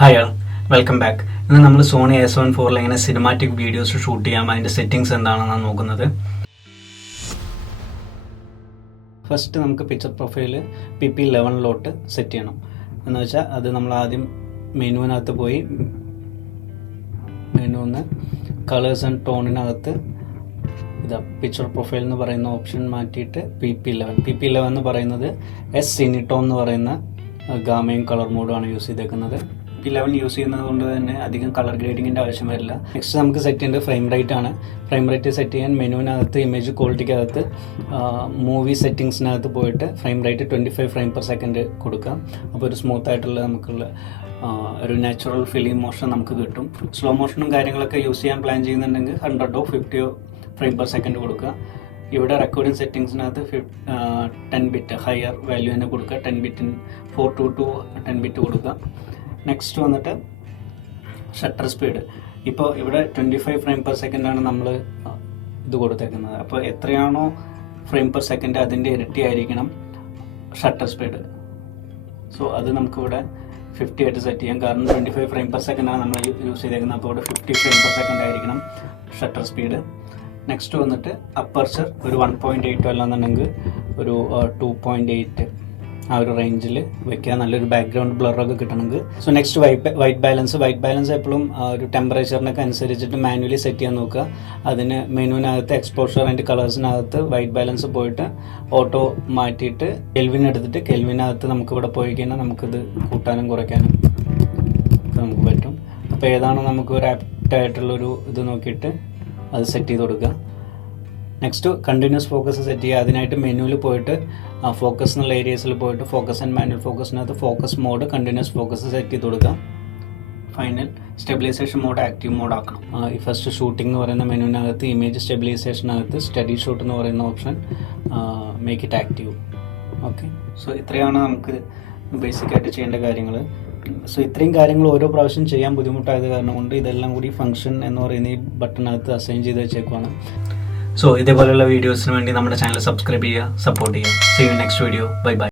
Hi ആൾ, welcome back. ഇന്ന് നമ്മൾ Sony S14 എങ്ങനെ സിനിമാറ്റിക് വീഡിയോസ് ഷൂട്ട് ചെയ്യാം, അതിൻ്റെ സെറ്റിങ്സ് എന്താണെന്നാണ് നോക്കുന്നത്. ഫസ്റ്റ് നമുക്ക് പിക്ചർ പ്രൊഫൈൽ PP11 സെറ്റ് ചെയ്യണം. എന്ന് വെച്ചാൽ അത് നമ്മൾ ആദ്യം മെനുവിനകത്ത് പോയി മെനുന്ന് കളേഴ്സ് ആൻഡ് ടോണിനകത്ത് ഇതാ പിക്ചർ പ്രൊഫൈൽ എന്ന് പറയുന്ന ഓപ്ഷൻ മാറ്റിയിട്ട് PP11 എന്ന് പറയുന്നത് സിനിട്ടോൺ എന്ന് പറയുന്ന ഗാമയും കളർ മോഡുമാണ് യൂസ് ചെയ്തേക്കുന്നത്. P11 യൂസ് ചെയ്യുന്നത് കൊണ്ട് തന്നെ അധികം കളർ ഗ്രേഡിങ്ങിൻ്റെ ആവശ്യം വരില്ല. നെക്സ്റ്റ് നമുക്ക് സെറ്റ് ചെയ്യേണ്ടത് ഫ്രെയിം റേറ്റ് ആണ്. ഫ്രെയിം റേറ്റ് സെറ്റ് ചെയ്യാൻ മെനുവിനകത്ത് ഇമേജ് ക്വാളിറ്റിക്കകത്ത് മൂവി സെറ്റിങ്സിനകത്ത് പോയിട്ട് frame rate 25 frame per second കൊടുക്കാം. അപ്പോൾ ഒരു സ്മൂത്ത് ആയിട്ടുള്ള നമുക്കുള്ള ഒരു നാച്ചുറൽ ഫിലിം മോഷൻ നമുക്ക് കിട്ടും. സ്ലോ മോഷനും കാര്യങ്ങളൊക്കെ യൂസ് ചെയ്യാൻ പ്ലാൻ ചെയ്യുന്നുണ്ടെങ്കിൽ 100 50 ഫ്രെയിം പെർ സെക്കൻഡ് കൊടുക്കുക. ഇവിടെ റെക്കോർഡിംഗ് സെറ്റിങ്സിനകത്ത് 10 ബിറ്റ് ഹയർ വാല്യൂ തന്നെ കൊടുക്കുക. 10 ബിറ്റിന് 422 10 ബിറ്റ് കൊടുക്കുക. നെക്സ്റ്റ് വന്നിട്ട് ഷട്ടർ സ്പീഡ്. ഇപ്പോൾ ഇവിടെ 25 ഫ്രെയിം പെർ സെക്കൻഡാണ് നമ്മൾ ഇത് കൊടുത്തേക്കുന്നത്. അപ്പോൾ എത്രയാണോ ഫ്രെയിം പെർ സെക്കൻഡ് അതിൻ്റെ ഇരട്ടി ആയിരിക്കണം ഷട്ടർ സ്പീഡ്. സോ അത് നമുക്കിവിടെ 50 ആയിട്ട് സെറ്റ് ചെയ്യാം. കാരണം 25 ഫ്രെയിം പെർ സെക്കൻഡാണ് നമ്മൾ യൂസ് ചെയ്തേക്കുന്നത്. അപ്പോൾ ഇവിടെ 50 ഫ്രെയിം പെർ സെക്കൻഡ് ആയിരിക്കണം ഷട്ടർ സ്പീഡ്. നെക്സ്റ്റ് വന്നിട്ട് അപ്പർച്ചർ ഒരു 1.8 അല്ലാന്നുണ്ടെങ്കിൽ ഒരു 2.8 ആ ഒരു റേഞ്ചിൽ വെക്കുക. നല്ലൊരു ബാക്ക്ഗ്രൗണ്ട് ബ്ലറൊക്കെ കിട്ടണമെങ്കിൽ. സോ നെക്സ്റ്റ് വൈറ്റ് ബാലൻസ് എപ്പോഴും ഒരു ടെമ്പറേച്ചറിനൊക്കെ അനുസരിച്ചിട്ട് മാനുവലി സെറ്റ് ചെയ്യാൻ നോക്കുക. അതിന് മെനുവിനകത്ത് എക്സ്പോഷർ ആൻഡ് കളേഴ്സിനകത്ത് വൈറ്റ് ബാലൻസ് പോയിട്ട് ഓട്ടോ മാറ്റിയിട്ട് കെൽവിൻ എടുത്തിട്ട് കെൽവിനകത്ത് നമുക്കിവിടെ പോയി കഴിഞ്ഞാൽ നമുക്കിത് കൂട്ടാനും കുറയ്ക്കാനും നമുക്ക് പറ്റും. അപ്പോൾ ഏതാണോ നമുക്ക് ഒരു ആപ്റ്റായിട്ടുള്ളൊരു ഇത് നോക്കിയിട്ട് അത് സെറ്റ് ചെയ്ത് കൊടുക്കുക. നെക്സ്റ്റ് കണ്ടിന്യൂസ് ഫോക്കസ് സെറ്റ് ചെയ്യുക. അതിനായിട്ട് മെനുവിൽ പോയിട്ട് ഫോക്കസ് എന്നുള്ള ഏരിയസിൽ പോയിട്ട് ഫോക്കസ് ആൻഡ് മാനുവൽ ഫോക്കസിനകത്ത് focus mode continuous focus set ചെയ്ത് കൊടുക്കുക. Final stabilisation mode active mode ആക്കണം. ഈ ഫസ്റ്റ് ഷൂട്ടിംഗ് എന്ന് പറയുന്ന മെനുവിനകത്ത് ഇമേജ് സ്റ്റെബിലൈസേഷനകത്ത് സ്റ്റഡി ഷൂട്ട് എന്ന് പറയുന്ന option make it active. Okay, so ഇത്രയാണ് നമുക്ക് ബേസിക്കായിട്ട് ചെയ്യേണ്ട കാര്യങ്ങൾ. സോ ഇത്രയും കാര്യങ്ങൾ ഓരോ പ്രാവശ്യം ചെയ്യാൻ ബുദ്ധിമുട്ടായത് കാരണം കൊണ്ട് ഇതെല്ലാം കൂടി ഫംഗ്ഷൻ എന്ന് പറയുന്ന ഈ ബട്ടണകത്ത് അസൈൻ ചെയ്ത് വെച്ചേക്കുവാണ്. സോ ഇതേപോലെയുള്ള വീഡിയോസിന് വേണ്ടി നമ്മുടെ ചാനൽ സബ്സ്ക്രൈബ് ചെയ്യുക, സപ്പോർട്ട് ചെയ്യുക. See you next video. Bye by.